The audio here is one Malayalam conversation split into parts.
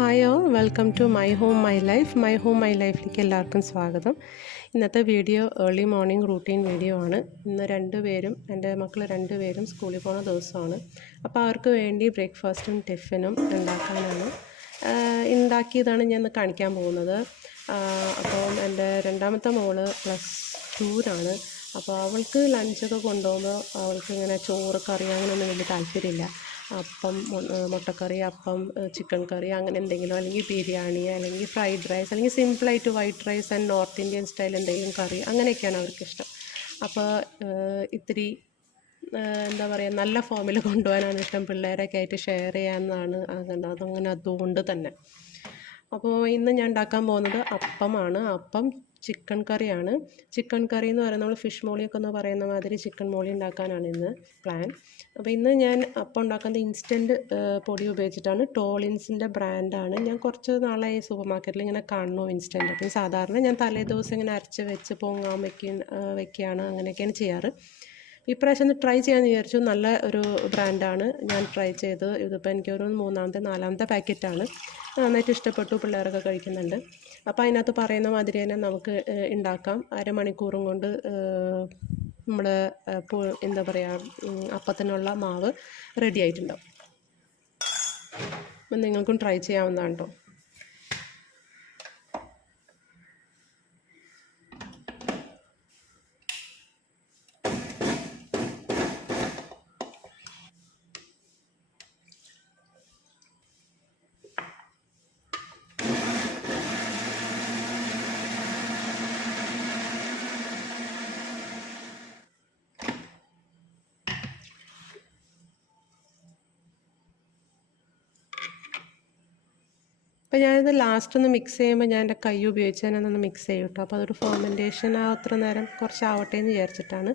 Hi all, welcome to my home my life. My home my ലൈഫിലേക്ക് എല്ലാവർക്കും സ്വാഗതം. ഇന്നത്തെ video early morning routine video ആണ്. ഇന്ന് എൻ്റെ മക്കൾ രണ്ടുപേരും സ്കൂളിൽ പോകുന്ന ദിവസമാണ്. അപ്പോൾ അവർക്ക് വേണ്ടി ബ്രേക്ക്ഫാസ്റ്റും ടിഫിനും ഉണ്ടാക്കിയതാണ് ഞാൻ ഇന്ന് കാണിക്കാൻ പോകുന്നത്. അപ്പോൾ എൻ്റെ രണ്ടാമത്തെ മോള് +2-ലാണ്. അപ്പോൾ അവൾക്ക് ലഞ്ചൊക്കെ കൊണ്ടുപോകുമ്പോൾ അവൾക്ക് ഇങ്ങനെ ചോറ് കറി അങ്ങനെയൊന്നും വലിയ താല്പര്യമില്ല. അപ്പം, മുട്ടക്കറി, അപ്പം, ചിക്കൻ കറി അങ്ങനെ എന്തെങ്കിലും, അല്ലെങ്കിൽ ബിരിയാണി, അല്ലെങ്കിൽ ഫ്രൈഡ് റൈസ്, അല്ലെങ്കിൽ സിമ്പിളായിട്ട് white rice and north Indian style എന്തെങ്കിലും കറി, അങ്ങനെയൊക്കെയാണ് അവർക്കിഷ്ടം. അപ്പോൾ ഇത്തിരി എന്താ പറയുക, നല്ല ഫോമിൽ കൊണ്ടുപോകാനാണ് ഇഷ്ടം. പിള്ളേരൊക്കെ ആയിട്ട് ഷെയർ ചെയ്യാമെന്നാണ് അതുകൊണ്ട് തന്നെ. അപ്പോൾ ഇന്ന് ഞാൻ ഉണ്ടാക്കാൻ പോകുന്നത് അപ്പമാണ്. അപ്പം ചിക്കൻ കറിയാണ്. ചിക്കൻ കറി എന്ന് പറയുന്നത് നമ്മൾ ഫിഷ് മോളിയൊക്കെ എന്ന് പറയുന്ന മാതിരി ചിക്കൻ മോളി ഉണ്ടാക്കാനാണ് ഇന്ന് പ്ലാൻ. അപ്പോൾ ഇന്ന് ഞാൻ അപ്പം ഉണ്ടാക്കുന്നത് ഇൻസ്റ്റൻറ്റ് പൊടി ഉപയോഗിച്ചിട്ടാണ്. ടോളിൻസിൻ്റെ ബ്രാൻഡാണ്. ഞാൻ കുറച്ച് നാളായി സൂപ്പർ മാർക്കറ്റിൽ ഇങ്ങനെ കാണുന്നു ഇൻസ്റ്റൻറ്റ്. അപ്പം സാധാരണ ഞാൻ തലേ ദിവസം ഇങ്ങനെ അരച്ച് വെച്ച് പൊങ്ങാൻ വെക്കുകയാണ്, അങ്ങനെയൊക്കെയാണ് ചെയ്യാറ്. ഇപ്രാവശ്യം ഒന്ന് ട്രൈ ചെയ്യാമെന്ന് വിചാരിച്ചു. നല്ല ഒരു ബ്രാൻഡാണ്. ഞാൻ ട്രൈ ചെയ്ത് ഇതിപ്പോൾ എനിക്കൊരു 3-4 പാക്കറ്റാണ്. നന്നായിട്ട് ഇഷ്ടപ്പെട്ടു, പിള്ളേരൊക്കെ കഴിക്കുന്നുണ്ട്. അപ്പോൾ അതിനകത്ത് പറയുന്ന മാതിരി തന്നെ നമുക്ക് ഉണ്ടാക്കാം. അരമണിക്കൂറും കൊണ്ട് നമ്മൾ എന്താ പറയുക, അപ്പത്തിനുള്ള മാവ് റെഡി ആയിട്ടുണ്ടാവും. അപ്പം നിങ്ങൾക്കും ട്രൈ ചെയ്യാവുന്നതാണ് കേട്ടോ. അപ്പോൾ ഞാനിത് ലാസ്റ്റ് ഒന്ന് മിക്സ് ചെയ്യുമ്പോൾ ഞാൻ എൻ്റെ കൈ ഉപയോഗിച്ച് തന്നെ ഒന്ന് മിക്സ് ചെയ്യും കേട്ടോ. അപ്പോൾ അതൊരു ഫെർമെൻറ്റേഷൻ അത്ര നേരം കുറച്ചാവട്ടെ എന്ന് വിചാരിച്ചിട്ടാണ്.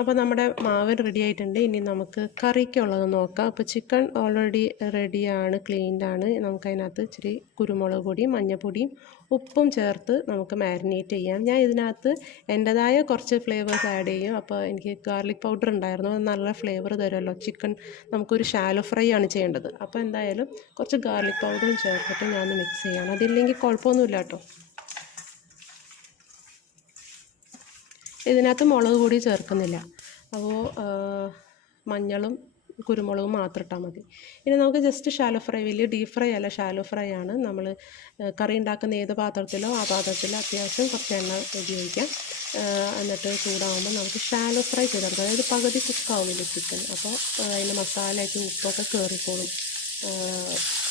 അപ്പോൾ നമ്മുടെ മാവ് റെഡി ആയിട്ടുണ്ട്. ഇനി നമുക്ക് കറിക്കുള്ളത് നോക്കാം. അപ്പോൾ ചിക്കൻ ഓൾറെഡി റെഡിയാണ്, ക്ലീൻഡാണ്. നമുക്കതിനകത്ത് ഇച്ചിരി കുരുമുളക് പൊടിയും മഞ്ഞൾപ്പൊടിയും ഉപ്പും ചേർത്ത് നമുക്ക് മാരിനേറ്റ് ചെയ്യാം. ഞാൻ ഇതിനകത്ത് എൻ്റെതായ കുറച്ച് ഫ്ലേവേഴ്സ് ആഡ് ചെയ്യും. അപ്പോൾ എനിക്ക് ഗാർലിക് പൗഡർ ഉണ്ടായിരുന്നു, അത് നല്ല ഫ്ലേവർ തരുമല്ലോ. ചിക്കൻ നമുക്കൊരു ഷാലോ ഫ്രൈ ആണ് ചെയ്യേണ്ടത്. അപ്പോൾ എന്തായാലും കുറച്ച് ഗാർലിക് പൗഡറും ചേർത്തിട്ട് ഞാൻ മിക്സ് ചെയ്യണം. അതില്ലെങ്കിൽ കുഴപ്പമൊന്നുമില്ല കേട്ടോ. ഇതിനകത്ത് മുളക് പൊടി ചേർക്കുന്നില്ല. അപ്പോൾ മഞ്ഞളും കുരുമുളകും മാത്രം ഇട്ടാൽ മതി. ഇനി നമുക്ക് ജസ്റ്റ് ഷാലോ ഫ്രൈ, വലിയ ഡീപ്പ് ഫ്രൈ അല്ല, ഷാലോ ഫ്രൈ ആണ്. നമ്മൾ കറി ഉണ്ടാക്കുന്ന ഏത് പാത്രത്തിലോ ആ പാത്രത്തിൽ അത്യാവശ്യം കുറച്ച് എണ്ണ ഉപയോഗിക്കാം. എന്നിട്ട് ചൂടാകുമ്പോൾ നമുക്ക് ഷാലോ ഫ്രൈ ചെയ്തെടുക്കാം. അതായത് പകുതി കുക്കാവില്ല ചിക്കൻ. അപ്പോൾ അതിൻ്റെ മസാലയൊക്കെ ഉപ്പൊക്കെ കയറിക്കോളും.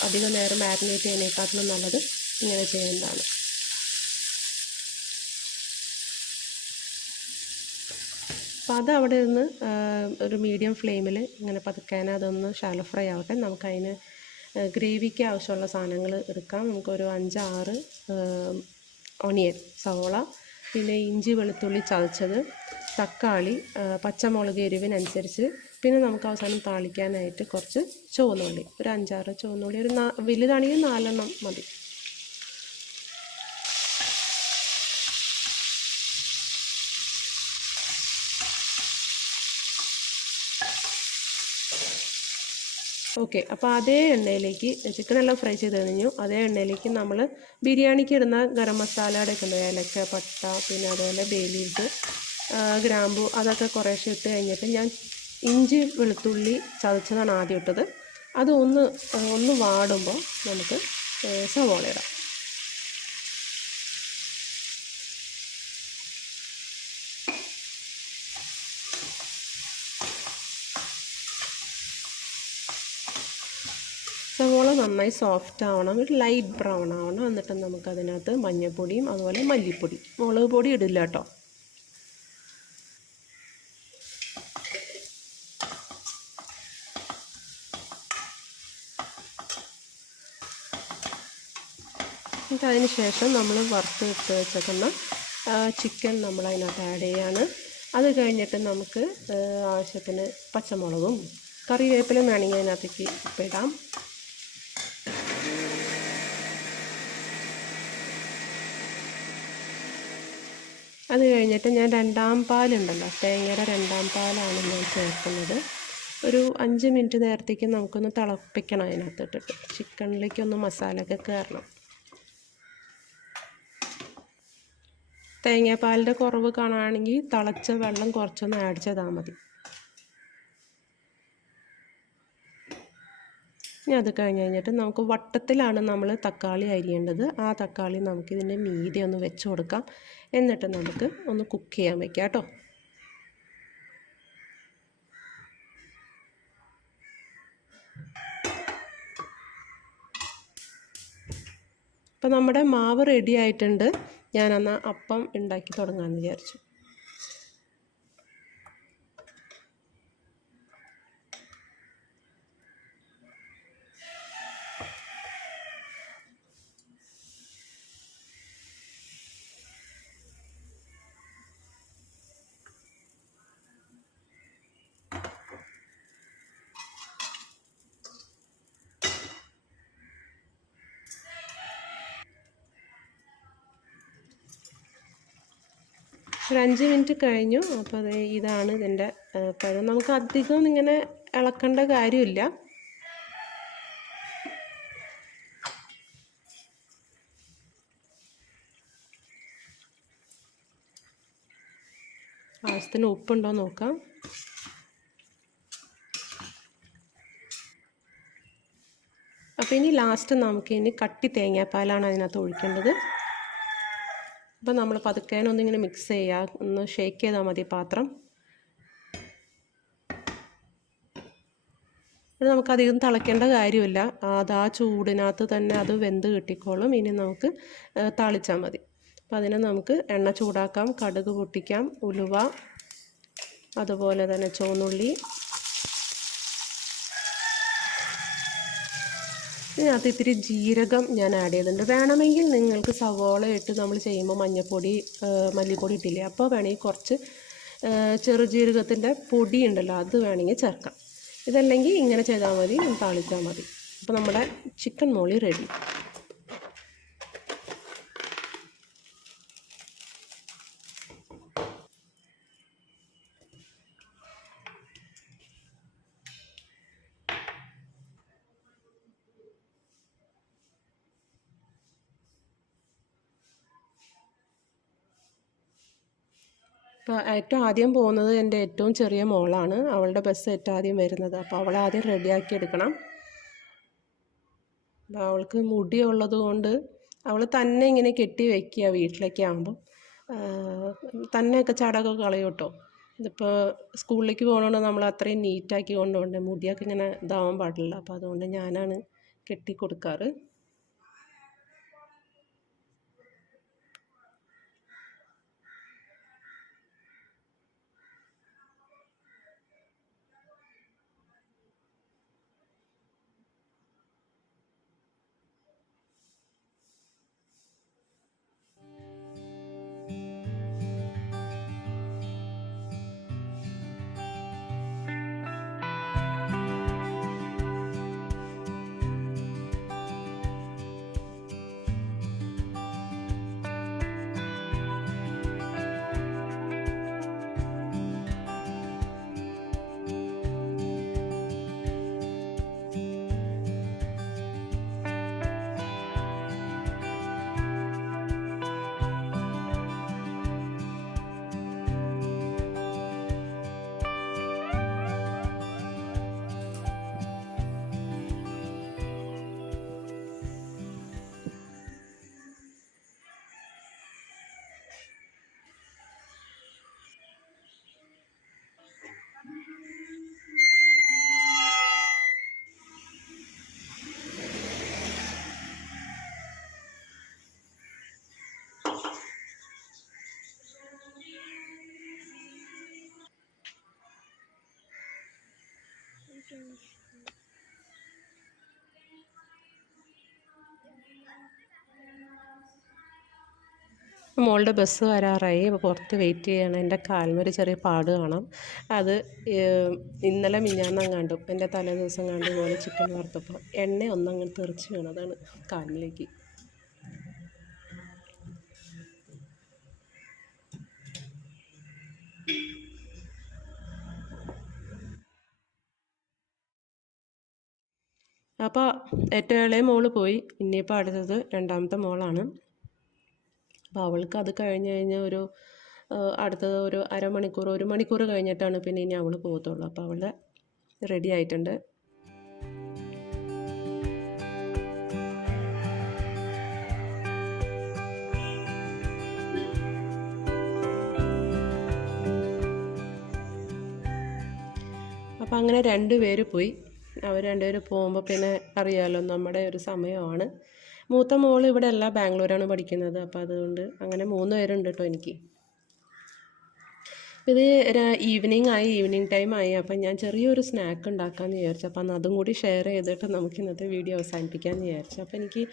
അധികം നേരം മാരിനേറ്റ് ചെയ്യുന്നതിനേക്കാട്ടിലും നല്ലത് ഇങ്ങനെ ചെയ്യുന്നതാണ്. അപ്പോൾ അത് അവിടെ നിന്ന് ഒരു മീഡിയം ഫ്ലെയിമിൽ ഇങ്ങനെ പതുക്കാനെ അതൊന്ന് ഷാലോ ഫ്രൈ ആവട്ടെ. നമുക്കതിന് ഗ്രേവിക്ക് ആവശ്യമുള്ള സാധനങ്ങൾ എടുക്കാം. നമുക്കൊരു 5-6 ഓണിയൻ, സവോള, പിന്നെ ഇഞ്ചി വെളുത്തുള്ളി ചതച്ചത്, തക്കാളി, പച്ചമുളക് എരിവിനനുസരിച്ച്, പിന്നെ നമുക്ക് അവസാനം താളിക്കാനായിട്ട് കുറച്ച് ചുവന്നുള്ളി, ഒരു 5-6 ചുവന്നുള്ളി, ഒരു വലുതാണെങ്കിൽ 4 മതി. ഓക്കെ. അപ്പോൾ അതേ എണ്ണയിലേക്ക് ചിക്കനെല്ലാം ഫ്രൈ ചെയ്ത് കഴിഞ്ഞു. അതേ എണ്ണയിലേക്ക് നമ്മൾ ബിരിയാണിക്ക് ഇടുന്ന ഗരം മസാലയുടെ ഒക്കെ ഉണ്ട്, ഏലക്ക, പട്ട, പിന്നെ അതുപോലെ ബേ ലീവ്സ്, ഗ്രാമ്പു, അതൊക്കെ കുറേശ്ശെ ഇട്ട് കഴിഞ്ഞിട്ട് ഞാൻ ഇഞ്ചി വെളുത്തുള്ളി ചതച്ചതാണ് ആദ്യം ഇട്ടത്. അത് ഒന്ന് വാടുമ്പോൾ നമുക്ക് സവോള ഇടാം. സവോള നന്നായി സോഫ്റ്റ് ആവണം, ഒരു ലൈറ്റ് ബ്രൗൺ ആവണം. എന്നിട്ട് നമുക്കതിനകത്ത് മഞ്ഞൾപ്പൊടിയും അതുപോലെ മല്ലിപ്പൊടി, മുളക് പൊടി ഇടില്ല കേട്ടോ. എന്നിട്ട് അതിന് ശേഷം നമ്മൾ വറുത്ത് ഇട്ട് വെച്ചേക്കുന്ന ചിക്കൻ നമ്മളതിനകത്ത് ആഡ് ചെയ്യാണ്. അത് കഴിഞ്ഞിട്ട് നമുക്ക് ആവശ്യത്തിന് പച്ചമുളകും കറിവേപ്പിലും വേണമെങ്കിൽ അതിനകത്തേക്ക് ഇടാം. അത് കഴിഞ്ഞിട്ട് ഞാൻ 2ാം പാലുണ്ടല്ലോ, തേങ്ങയുടെ 2ാം പാലാണ് ഞാൻ ചേർക്കുന്നത്. ഒരു 5 മിനിറ്റ് നേരത്തേക്ക് നമുക്കൊന്ന് തിളപ്പിക്കണം അതിനകത്തിട്ടിട്ട്. ചിക്കനിലേക്കൊന്ന് മസാലയൊക്കെ കയറണം. തേങ്ങാപ്പാലിൻ്റെ കുറവ് കാണുകയാണെങ്കിൽ തിളച്ച വെള്ളം കുറച്ചൊന്ന് ആഡ് ചെയ്താൽ മതി. ഇനി അത് കഴിഞ്ഞിട്ട് നമുക്ക് വട്ടത്തിലാണ് നമ്മൾ തക്കാളി അരിയേണ്ടത്. ആ തക്കാളി നമുക്കിതിൻ്റെ മീതെ ഒന്ന് വെച്ച് കൊടുക്കാം. എന്നിട്ട് നമുക്ക് ഒന്ന് കുക്ക് ചെയ്യാൻ വയ്ക്കാം കേട്ടോ. അപ്പോൾ നമ്മുടെ മാവ് റെഡി ആയിട്ടുണ്ട്. ഞാനെന്നാൽ അപ്പം ഉണ്ടാക്കി തുടങ്ങാമെന്ന് വിചാരിച്ചു. ഒരു 5 മിനിറ്റ് കഴിഞ്ഞു. അപ്പോൾ അത് ഇതാണ് ഇതിൻ്റെ പഴം. നമുക്ക് അധികം ഇങ്ങനെ ഇളക്കേണ്ട കാര്യമില്ല. ആവശ്യത്തിന് ഉപ്പുണ്ടോ നോക്കാം. അപ്പോൾ ഇനി ലാസ്റ്റ് നമുക്കിനി കട്ടി തേങ്ങാപ്പാലാണ് അതിനകത്ത് ഒഴിക്കേണ്ടത്. അപ്പോൾ നമ്മൾ പതുക്കേനൊന്നിങ്ങനെ മിക്സ് ചെയ്യുക, ഒന്ന് ഷേക്ക് ചെയ്താൽ മതി പാത്രം. ഇത് നമുക്കധികം തിളയ്ക്കേണ്ട കാര്യമില്ല. അത് ആ ചൂടിനകത്ത് തന്നെ അത് വെന്ത് കിട്ടിക്കോളും. ഇനി നമുക്ക് താളിച്ചാൽ മതി. അപ്പോൾ അതിന് നമുക്ക് എണ്ണ ചൂടാക്കാം, കടുക് പൊട്ടിക്കാം, ഉലുവ, അതുപോലെ തന്നെ ചുവന്നുള്ളി. ഇതിനകത്ത് ഇത്തിരി ജീരകം ഞാൻ ആഡ് ചെയ്തിട്ടുണ്ട്. വേണമെങ്കിൽ നിങ്ങൾക്ക് സവോള ഇട്ട് നമ്മൾ ചെയ്യുമ്പോൾ മഞ്ഞൾപ്പൊടി മല്ലിപ്പൊടി ഇട്ടില്ലേ, അപ്പോൾ വേണമെങ്കിൽ കുറച്ച് ചെറുജീരകത്തിൻ്റെ പൊടി ഉണ്ടല്ലോ അത് വേണമെങ്കിൽ ചേർക്കാം. ഇതല്ലെങ്കിൽ ഇങ്ങനെ ചെയ്താൽ മതി, താളിച്ചാൽ മതി. അപ്പോൾ നമ്മുടെ ചിക്കൻ മോളി റെഡി. ഇപ്പോൾ ഏറ്റവും ആദ്യം പോകുന്നത് എൻ്റെ ഏറ്റവും ചെറിയ മോളാണ്. അവളുടെ ബസ് ഏറ്റവും ആദ്യം വരുന്നത്. അപ്പോൾ അവളെ ആദ്യം റെഡിയാക്കി എടുക്കണം. അപ്പോൾ അവൾക്ക് മുടിയുള്ളത് കൊണ്ട് അവൾ തന്നെ ഇങ്ങനെ കെട്ടി വയ്ക്കുക. വീട്ടിലേക്ക് ആകുമ്പോൾ തന്നെയൊക്കെ ചടകൊക്കെ കളയും കേട്ടോ. ഇതിപ്പോൾ സ്കൂളിലേക്ക് പോകണോണ്ട് നമ്മൾ അത്രയും നീറ്റാക്കി കൊണ്ടുപോകണ്ടേ, മുടിയൊക്കെ ഇങ്ങനെ ഇതാവാൻ പാടില്ല. അപ്പോൾ അതുകൊണ്ട് ഞാനാണ് കെട്ടി കൊടുക്കാറ്. മോളുടെ ബസ് വരാറായി. അപ്പോൾ പുറത്ത് വെയിറ്റ് ചെയ്യണം. എൻ്റെ കാലിനൊരു ചെറിയ പാട് കാണാം. അത് ഇന്നലെ മിഞ്ഞാന്നങ്ങാണ്ടും എൻ്റെ തലേ ദിവസം കണ്ടു പോലെ ചിക്കൻ വറുത്തപ്പോൾ എണ്ണ ഒന്നങ്ങനെ തെറിച്ച് വീണതാണ് കാലിലേക്ക്. അപ്പോൾ ഏറ്റവും ഇളയ മോള് പോയി. ഇനിയിപ്പോൾ അടുത്തത് രണ്ടാമത്തെ മോളാണ്. അപ്പോൾ അവൾക്ക് അത് കഴിഞ്ഞ് കഴിഞ്ഞാൽ അടുത്തത് ഒരു അരമണിക്കൂർ 1 മണിക്കൂർ കഴിഞ്ഞിട്ടാണ് പിന്നെ ഇനി അവൾ പോകത്തുള്ളൂ. അപ്പോൾ അവൾ റെഡി ആയിട്ടുണ്ട്. അപ്പോൾ അങ്ങനെ 2 പേര് പോയി. അവർ 2 പേര് പോകുമ്പോൾ പിന്നെ അറിയാമല്ലോ നമ്മുടെ ഒരു സമയമാണ്. മൂത്ത മോൾ ഇവിടെ അല്ല, ബാംഗ്ലൂരാണ് പഠിക്കുന്നത്. അപ്പോൾ അതുകൊണ്ട് അങ്ങനെ 3 പേരുണ്ട് കേട്ടോ എനിക്ക്. ഇത് ഈവനിങ് ടൈമായി. അപ്പം ഞാൻ ചെറിയൊരു സ്നാക്ക് ഉണ്ടാക്കാമെന്ന് വിചാരിച്ചു. അപ്പം അതും കൂടി ഷെയർ ചെയ്തിട്ട് നമുക്ക് ഇന്നത്തെ വീഡിയോ അവസാനിപ്പിക്കാമെന്ന് വിചാരിച്ചു. അപ്പോൾ എനിക്ക്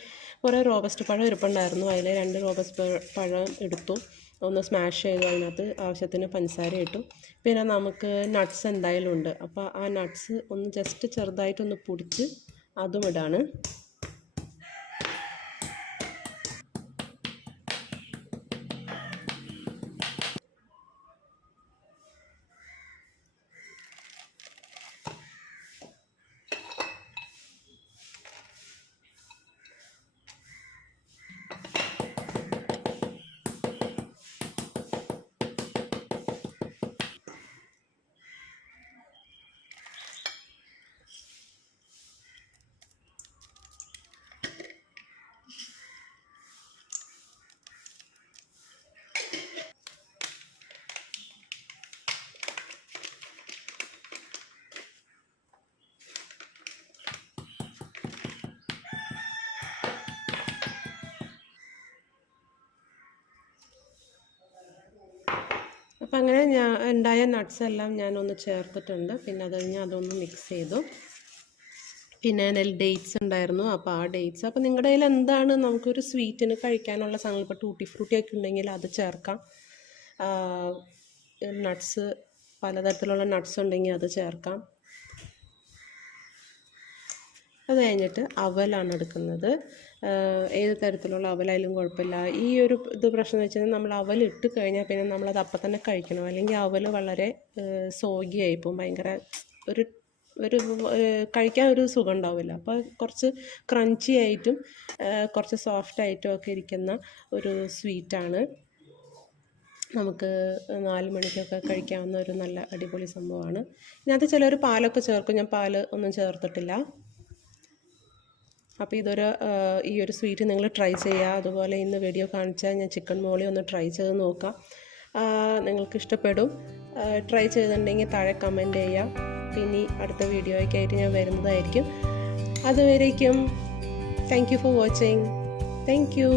കുറേ റോബസ്റ്റ് പഴം ഇരിപ്പുണ്ടായിരുന്നു. അതിൽ 2 റോബസ്റ്റ് പഴം എടുത്തു, ഒന്ന് സ്മാഷ് ചെയ്തു, അതിനകത്ത് ആവശ്യത്തിന് പഞ്ചസാര ഇട്ടു. പിന്നെ നമുക്ക് നട്ട്സ് എന്തായാലും ഉണ്ട്. അപ്പോൾ ആ നട്ട്സ് ഒന്ന് ജസ്റ്റ് ചെറുതായിട്ടൊന്ന് പൊടിച്ച് അതും ഇടാണ്. അപ്പം അങ്ങനെ ഉണ്ടായ നട്ട്സ് എല്ലാം ഞാനൊന്ന് ചേർത്തിട്ടുണ്ട്. പിന്നെ അത് കഴിഞ്ഞ് അതൊന്ന് മിക്സ് ചെയ്തു. പിന്നെ അതിൽ ഡേറ്റ്സ് ഉണ്ടായിരുന്നു. അപ്പോൾ ആ ഡേറ്റ്സ്, അപ്പോൾ നിങ്ങളുടെ കയ്യിൽ എന്താണ് നമുക്കൊരു സ്വീറ്റിന് കഴിക്കാനുള്ള സാധനങ്ങൾ, ഇപ്പോൾ ടൂട്ടി ഫ്രൂട്ടി ഒക്കെ ഉണ്ടെങ്കിൽ അത് ചേർക്കാം. നട്ട്സ്, പലതരത്തിലുള്ള നട്ട്സ് ഉണ്ടെങ്കിൽ അത് ചേർക്കാം. അത് കഴിഞ്ഞിട്ട് അവലാണ് എടുക്കുന്നത്. ഏത് തരത്തിലുള്ള അവലായാലും കുഴപ്പമില്ല. ഈ ഒരു പ്രശ്നം എന്ന് വെച്ചാൽ നമ്മൾ അവൽ ഇട്ട് കഴിഞ്ഞാൽ പിന്നെ നമ്മളത് അപ്പം തന്നെ കഴിക്കണം. അല്ലെങ്കിൽ അവൽ വളരെ സോഗി ആയിപ്പോവും, ഭയങ്കര ഒരു കഴിക്കാൻ ഒരു സുഖം ഉണ്ടാവില്ല. അപ്പോൾ കുറച്ച് ക്രഞ്ചി ആയിട്ടും കുറച്ച് സോഫ്റ്റ് ആയിട്ടും ഒക്കെ ഇരിക്കുന്ന ഒരു സ്വീറ്റാണ്. നമുക്ക് 4 മണിക്കൊക്കെ കഴിക്കാവുന്ന ഒരു നല്ല അടിപൊളി സംഭവമാണ്. ഇതിനകത്ത് ചിലർ പാലൊക്കെ ചേർക്കും. ഞാൻ പാൽ ഒന്നും ചേർത്തിട്ടില്ല. അപ്പോൾ ഈ ഒരു സ്വീറ്റ് നിങ്ങൾ ട്രൈ ചെയ്യുക. അതുപോലെ ഇന്ന് വീഡിയോ കാണിച്ചാൽ ഞാൻ ചിക്കൻ മോളി ഒന്ന് ട്രൈ ചെയ്ത് നോക്കാം. നിങ്ങൾക്ക് ഇഷ്ടപ്പെടും. ട്രൈ ചെയ്തിട്ടുണ്ടെങ്കിൽ താഴെ കമൻറ്റ് ചെയ്യാം. പിന്നെ അടുത്ത വീഡിയോയ്ക്കായിട്ട് ഞാൻ വരുന്നതായിരിക്കും. അതുവരേക്കും thank you for watching. Thank you.